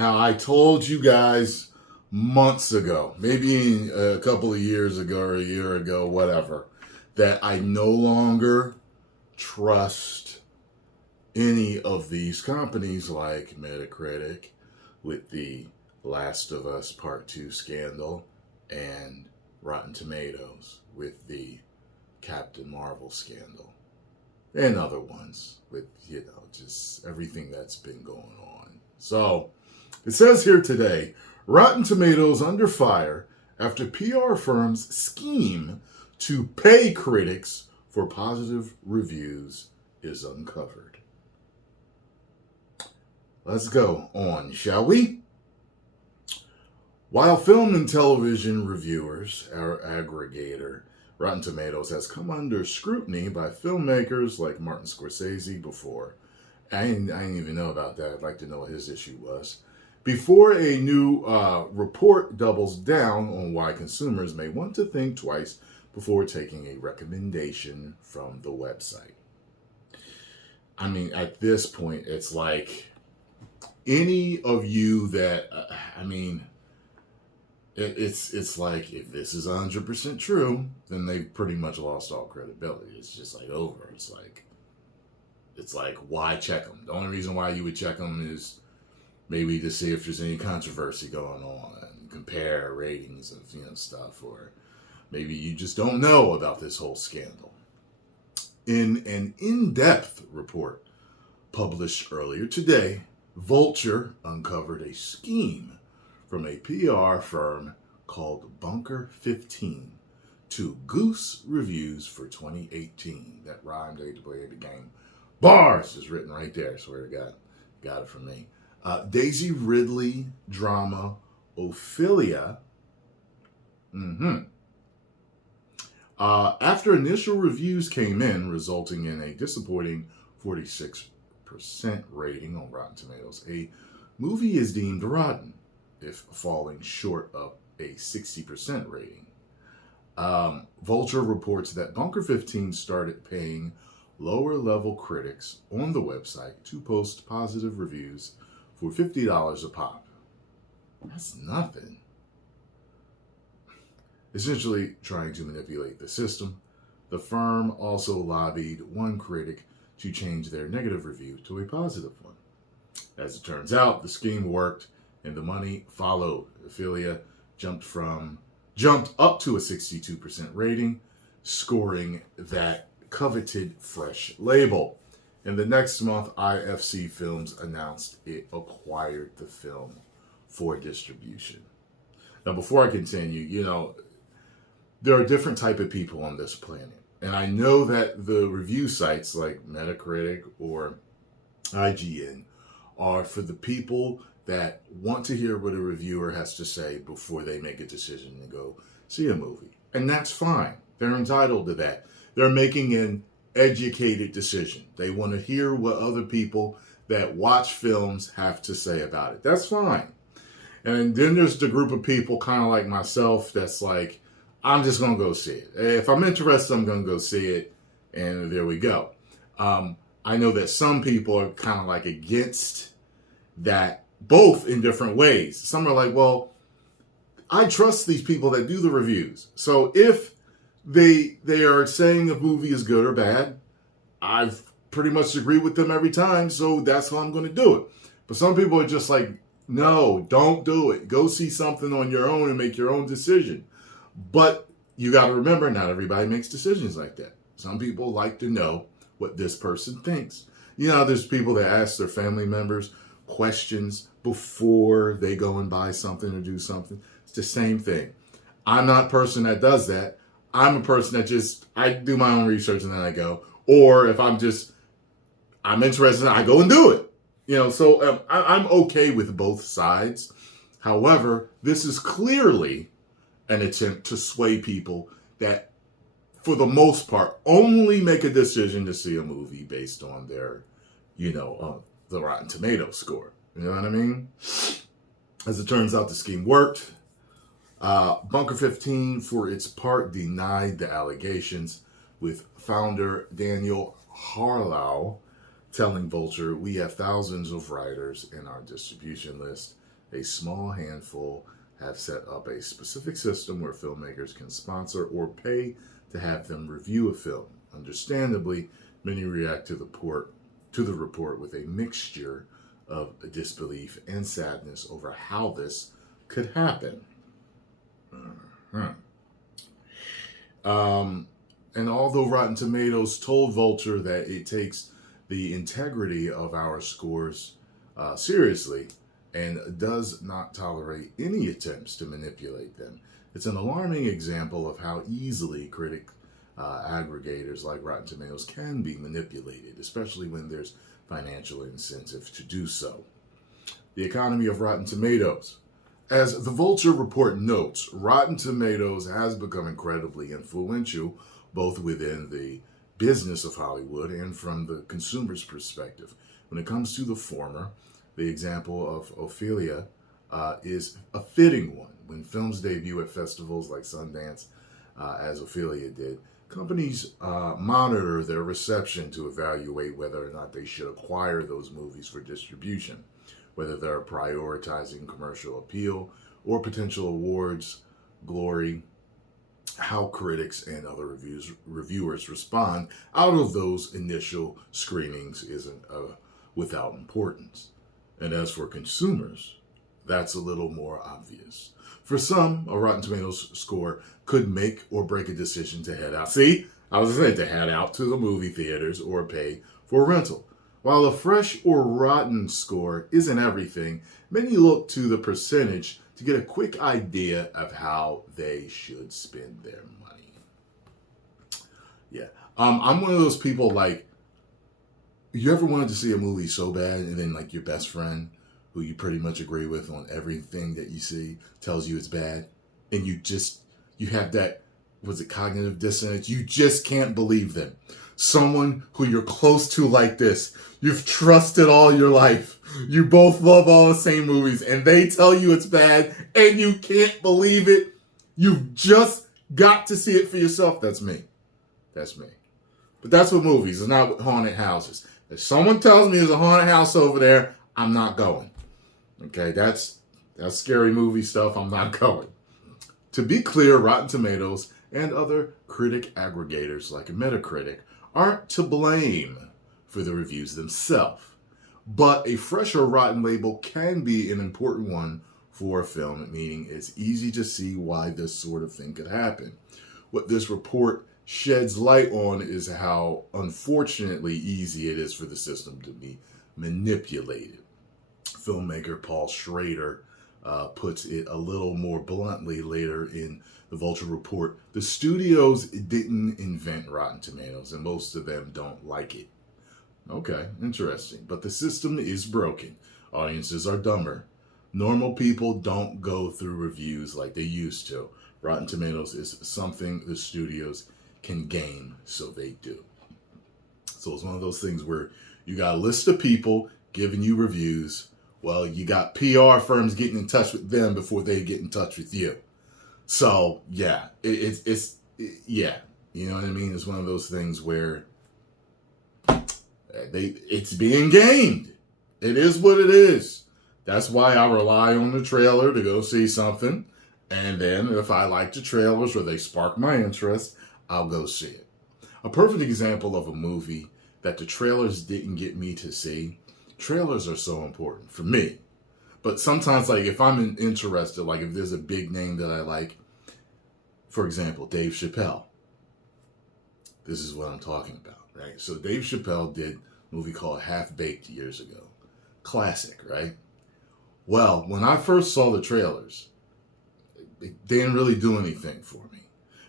Now, I told you guys months ago, maybe a couple of years ago or a year ago, whatever, that I no longer trust any of these companies like Metacritic with the Last of Us Part 2 scandal and Rotten Tomatoes with the Captain Marvel scandal and other ones with, just everything that's been going on. So it says here today, Rotten Tomatoes under fire after PR firms scheme to pay critics for positive reviews is uncovered. Let's go on, shall we? While film and television reviewers, our aggregator, Rotten Tomatoes, has come under scrutiny by filmmakers like Martin Scorsese before. I didn't even know about that. I'd like to know what his issue was. Before a new report doubles down on why consumers may want to think twice before taking a recommendation from the website. I mean, at this point, it's like any of you that, it's like if this is 100% true, then they've pretty much lost all credibility. It's just like over. It's like why check them? The only reason why you would check them is maybe to see if there's any controversy going on and compare ratings of stuff, or maybe you just don't know about this whole scandal. In an in-depth report published earlier today, Vulture uncovered a scheme from a PR firm called Bunker 15 to goose reviews for 2018. That rhymed, I hate to play the game. Bars is written right there, swear to God. Got it from me. Daisy Ridley drama Ophelia. After initial reviews came in, resulting in a disappointing 46% rating on Rotten Tomatoes, a movie is deemed rotten if falling short of a 60% rating. Vulture reports that Bunker 15 started paying lower-level critics on the website to post positive reviews for $50 a pop. That's nothing. Essentially trying to manipulate the system. The firm also lobbied one critic to change their negative review to a positive one. As it turns out, the scheme worked and the money followed. Ophelia jumped up to a 62% rating, scoring that coveted fresh label. And the next month, IFC Films announced it acquired the film for distribution. Now, before I continue, there are different type of people on this planet. And I know that the review sites like Metacritic or IGN are for the people that want to hear what a reviewer has to say before they make a decision to go see a movie. And that's fine. They're entitled to that. They're making an educated decision. They want to hear what other people that watch films have to say about it. That's fine. And then there's the group of people kind of like myself that's like, I'm just going to go see it. If I'm interested, I'm going to go see it. And there we go. I know that some people are kind of like against that, both in different ways. Some are like, well, I trust these people that do the reviews. So if they are saying a movie is good or bad, I've pretty much agreed with them every time. So that's how I'm going to do it. But some people are just like, no, don't do it. Go see something on your own and make your own decision. But you got to remember, not everybody makes decisions like that. Some people like to know what this person thinks. There's people that ask their family members questions before they go and buy something or do something. It's the same thing. I'm not a person that does that. I'm a person that I do my own research and then I go. Or if I'm interested, I go and do it. So I'm okay with both sides. However, this is clearly an attempt to sway people that, for the most part, only make a decision to see a movie based on their, the Rotten Tomatoes score. You know what I mean? As it turns out, the scheme worked. Bunker 15, for its part, denied the allegations, with founder Daniel Harlow telling Vulture, "We have thousands of writers in our distribution list. A small handful have set up a specific system where filmmakers can sponsor or pay to have them review a film. Understandably, many react to the report with a mixture of disbelief and sadness over how this could happen. Mm-hmm. And although Rotten Tomatoes told Vulture that it takes the integrity of our scores seriously and does not tolerate any attempts to manipulate them, it's an alarming example of how easily critic aggregators like Rotten Tomatoes can be manipulated, especially when there's financial incentive to do so. The economy of Rotten Tomatoes. As the Vulture report notes, Rotten Tomatoes has become incredibly influential both within the business of Hollywood and from the consumer's perspective. When it comes to the former, the example of Ophelia is a fitting one. When films debut at festivals like Sundance, as Ophelia did, companies monitor their reception to evaluate whether or not they should acquire those movies for distribution, whether they're prioritizing commercial appeal or potential awards, glory, how critics and other reviewers respond out of those initial screenings isn't without importance. And as for consumers, that's a little more obvious. For some, a Rotten Tomatoes score could make or break a decision to head out. See, I was saying to head out to the movie theaters or pay for a rental. While a fresh or rotten score isn't everything, many look to the percentage to get a quick idea of how they should spend their money. Yeah. I'm one of those people, like, you ever wanted to see a movie so bad and then, like, your best friend, who you pretty much agree with on everything that you see, tells you it's bad, and you have that, was it cognitive dissonance? You just can't believe them. Someone who you're close to like this, you've trusted all your life, you both love all the same movies, and they tell you it's bad, and you can't believe it. You've just got to see it for yourself. That's me. That's me. But that's what movies, it's not with haunted houses. If someone tells me there's a haunted house over there, I'm not going. Okay, that's scary movie stuff. I'm not going. To be clear, Rotten Tomatoes and other critic aggregators like Metacritic aren't to blame for the reviews themselves. But a fresh or rotten label can be an important one for a film, meaning it's easy to see why this sort of thing could happen. What this report sheds light on is how unfortunately easy it is for the system to be manipulated. Filmmaker Paul Schrader puts it a little more bluntly later in the Vulture report. The studios didn't invent Rotten Tomatoes, and most of them don't like it. Okay, interesting. But the system is broken. Audiences are dumber. Normal people don't go through reviews like they used to. Rotten Tomatoes is something the studios can game, so they do. So it's one of those things where you got a list of people giving you reviews. Well, you got PR firms getting in touch with them before they get in touch with you. So, yeah, it's yeah, you know what I mean? It's one of those things where it's being gamed. It is what it is. That's why I rely on the trailer to go see something. And then if I like the trailers or they spark my interest, I'll go see it. A perfect example of a movie that the trailers didn't get me to see. Trailers are so important for me. But sometimes, like, if I'm interested, like if there's a big name that I like, for example, Dave Chappelle. This is what I'm talking about, right? So Dave Chappelle did a movie called Half Baked years ago. Classic, right? Well, when I first saw the trailers, they didn't really do anything for me.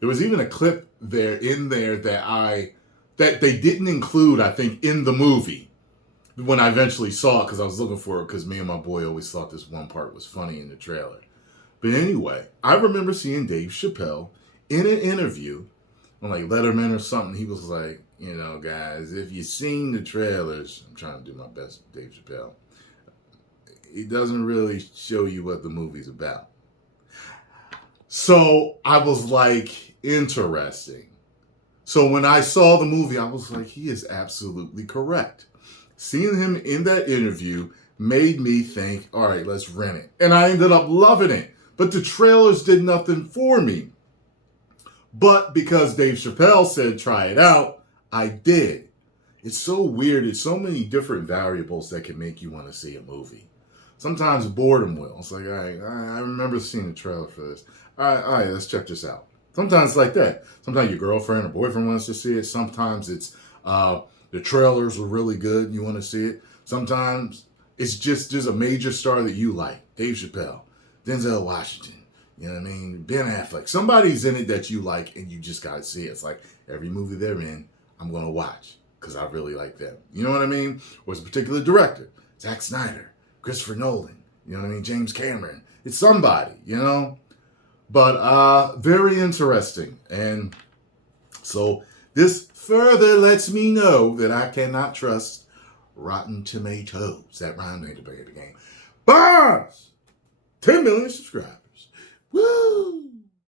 There was even a clip in there that they didn't include, I think, in the movie when I eventually saw it, because I was looking for it because me and my boy always thought this one part was funny in the trailer. But anyway, I remember seeing Dave Chappelle in an interview on like Letterman or something. He was like, you know, guys, if you've seen the trailers, I'm trying to do my best, Dave Chappelle, he doesn't really show you what the movie's about. So I was like, interesting. So when I saw the movie, I was like, he is absolutely correct. Seeing him in that interview made me think, all right, let's rent it. And I ended up loving it. But the trailers did nothing for me. But because Dave Chappelle said try it out, I did. It's so weird. It's so many different variables that can make you want to see a movie. Sometimes boredom will. It's like, all right, I remember seeing the trailer for this. All right, let's check this out. Sometimes it's like that. Sometimes your girlfriend or boyfriend wants to see it. Sometimes it's the trailers were really good and you want to see it. Sometimes it's just there's a major star that you like. Dave Chappelle, Denzel Washington, you know what I mean? Ben Affleck. Somebody's in it that you like and you just got to see it. It's like every movie they're in, I'm going to watch because I really like them. You know what I mean? Or it's a particular director. Zack Snyder, Christopher Nolan, you know what I mean? James Cameron. It's somebody, you know? But very interesting. And so this further lets me know that I cannot trust Rotten Tomatoes. That rhyme ain't a bad game. Bars! 10 million subscribers. Woo!